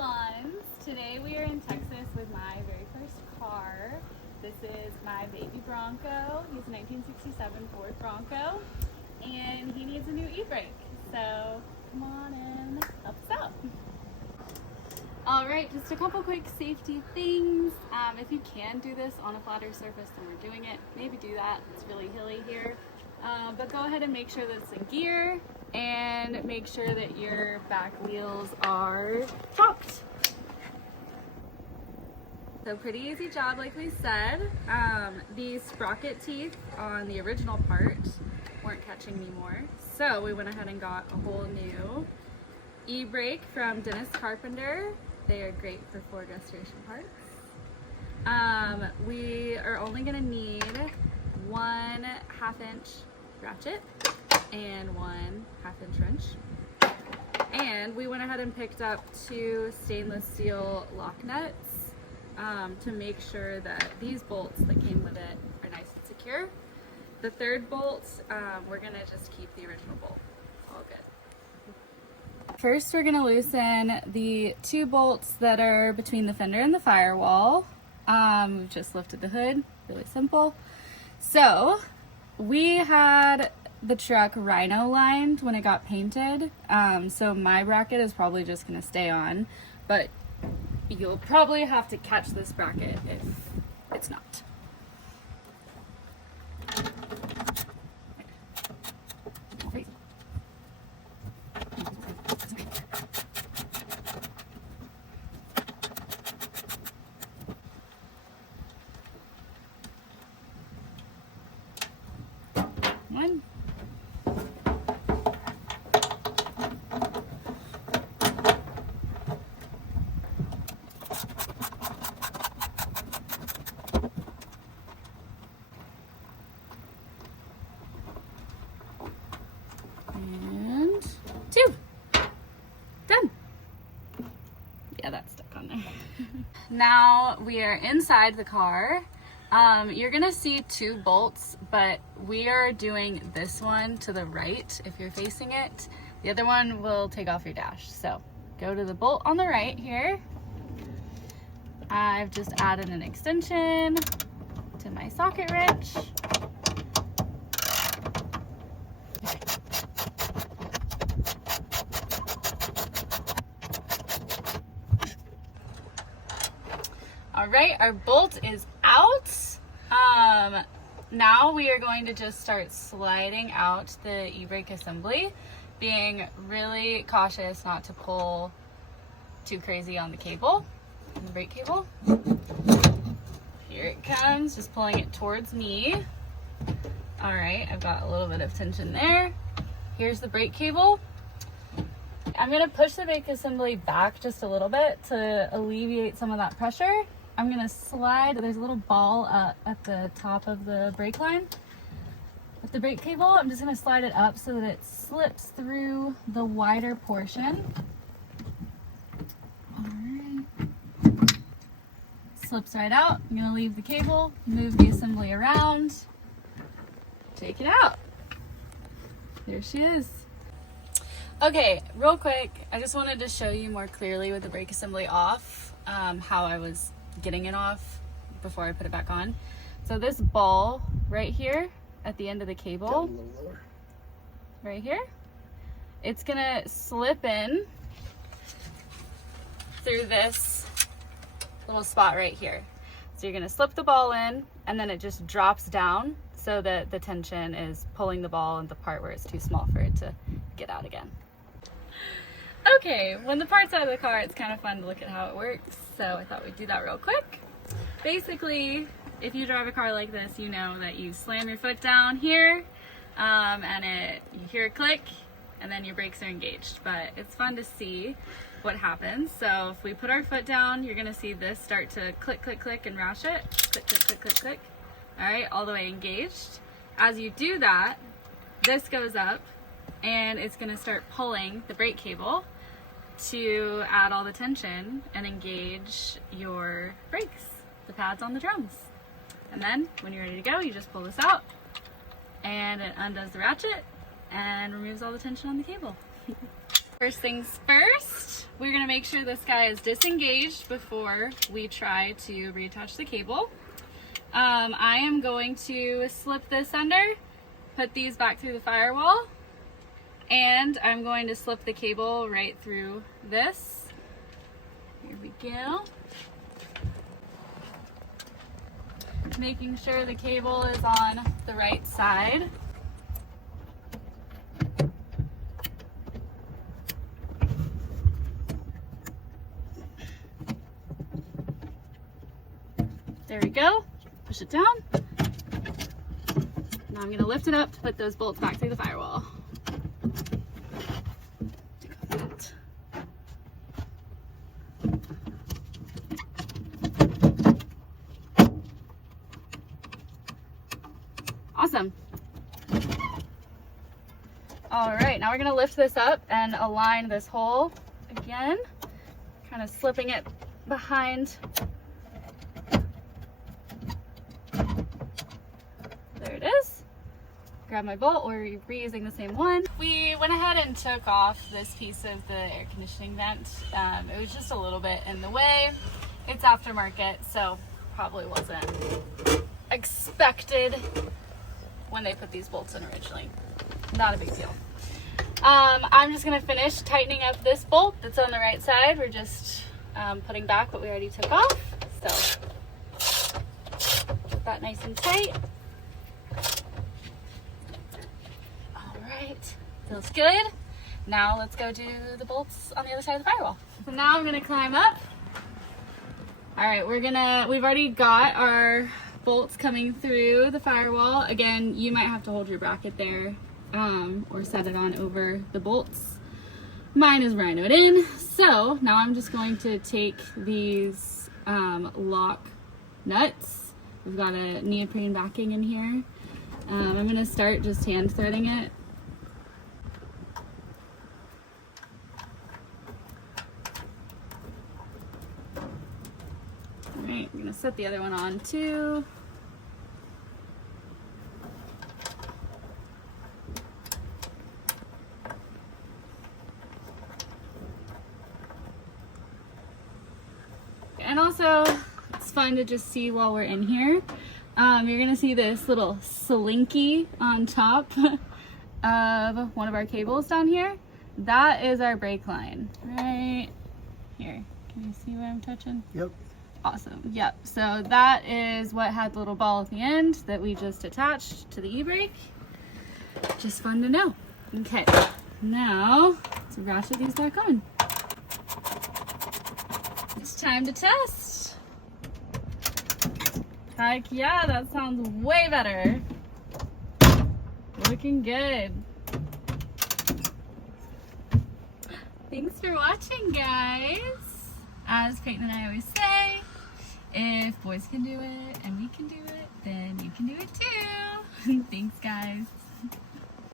ones. Today we are in Texas with my very first car. This is my baby Bronco. He's a 1967 Ford Bronco and he needs a new e-brake. So come on in, help us out. Alright, just a couple quick safety things. If you can do this on a flatter surface, then we're doing it. Maybe do that. It's really hilly here. But go ahead and make sure that it's in gear and make sure that your back wheels are chopped. So pretty easy job, like we said. The sprocket teeth on the original part weren't catching anymore. So we went ahead and got a whole new e-brake from Dennis Carpenter. They are great for Ford restoration parts. We are only gonna need 1 1/2-inch ratchet and 1 1/2-inch wrench. And we went ahead and picked up 2 stainless steel lock nuts to make sure that these bolts that came with it are nice and secure. The third bolt, we're gonna just keep the original bolt. All good. First, we're gonna loosen the 2 bolts that are between the fender and the firewall. We've just lifted the hood, really simple. So, we had the truck rhino lined when it got painted, so my bracket is probably just gonna stay on, but you'll probably have to catch this bracket if it's not. One. And 2. Done. Yeah, that's stuck on there. Now we are inside the car. You're gonna see 2 bolts, but we are doing this one to the right if you're facing it. The other one will take off your dash. So go to the bolt on the right here. I've just added an extension to my socket wrench. All right, our bolt is out. Now we are going to just start sliding out the e-brake assembly, being really cautious not to pull too crazy on the cable, on the brake cable. Here it comes, just pulling it towards me. All right, I've got a little bit of tension there. Here's the brake cable. I'm gonna push the brake assembly back just a little bit to alleviate some of that pressure. I'm gonna slide, there's a little ball at the top of the brake line. With the brake cable, I'm just gonna slide it up so that it slips through the wider portion. All right. Slips right out. I'm gonna leave the cable, move the assembly around, take it out. There she is. Okay, real quick, I just wanted to show you more clearly with the brake assembly off, how I was getting it off before I put it back on. So this ball right here at the end of the cable, right here, it's gonna slip in through this little spot right here. So you're gonna slip the ball in and then it just drops down so that the tension is pulling the ball in the part where it's too small for it to get out again. Okay, when the part's out of the car, it's kind of fun to look at how it works, so I thought we'd do that real quick. Basically, if you drive a car like this, you know that you slam your foot down here, and you hear a click, and then your brakes are engaged. But it's fun to see what happens. So if we put our foot down, you're gonna see this start to click, click, click, and ratchet. Click, click, click, click, click. All right, all the way engaged. As you do that, this goes up, and it's gonna start pulling the brake cable to add all the tension and engage your brakes, the pads on the drums. And then when you're ready to go, you just pull this out and it undoes the ratchet and removes all the tension on the cable. First things first, we're gonna make sure this guy is disengaged before we try to reattach the cable. I am going to slip this under, put these back through the firewall, and I'm going to slip the cable right through this. Here we go. Making sure the cable is on the right side. There we go. Push it down. Now I'm going to lift it up to put those bolts back through the firewall. Awesome. All right, now we're going to lift this up and align this hole again, kind of slipping it behind. There it is. Grab my bolt. We're reusing the same one. We went ahead and took off this piece of the air conditioning vent. It was just a little bit in the way. It's aftermarket, so probably wasn't expected when they put these bolts in originally. Not a big deal. I'm just gonna finish tightening up this bolt that's on the right side. We're just putting back what we already took off. So get that nice and tight. All right, feels good. Now let's go do the bolts on the other side of the firewall. So now I'm gonna climb up. All right, we've already got our bolts coming through the firewall. Again, you might have to hold your bracket there or set it on over the bolts. Mine is rhinoed in. So now I'm just going to take these lock nuts. We've got a neoprene backing in here. I'm gonna start just hand threading it. All right, I'm gonna set the other one on too. And also, it's fun to just see while we're in here. You're gonna see this little slinky on top of one of our cables down here. That is our brake line right here. Can you see what I'm touching? Yep. Awesome. Yep. So that is what had the little ball at the end that we just attached to the e-brake. Just fun to know. Okay. Now let's ratchet these back on. It's time to test. Heck yeah, that sounds way better. Looking good. Thanks for watching, guys. As Peyton and I always say, if boys can do it and we can do it, then you can do it too. Thanks, guys.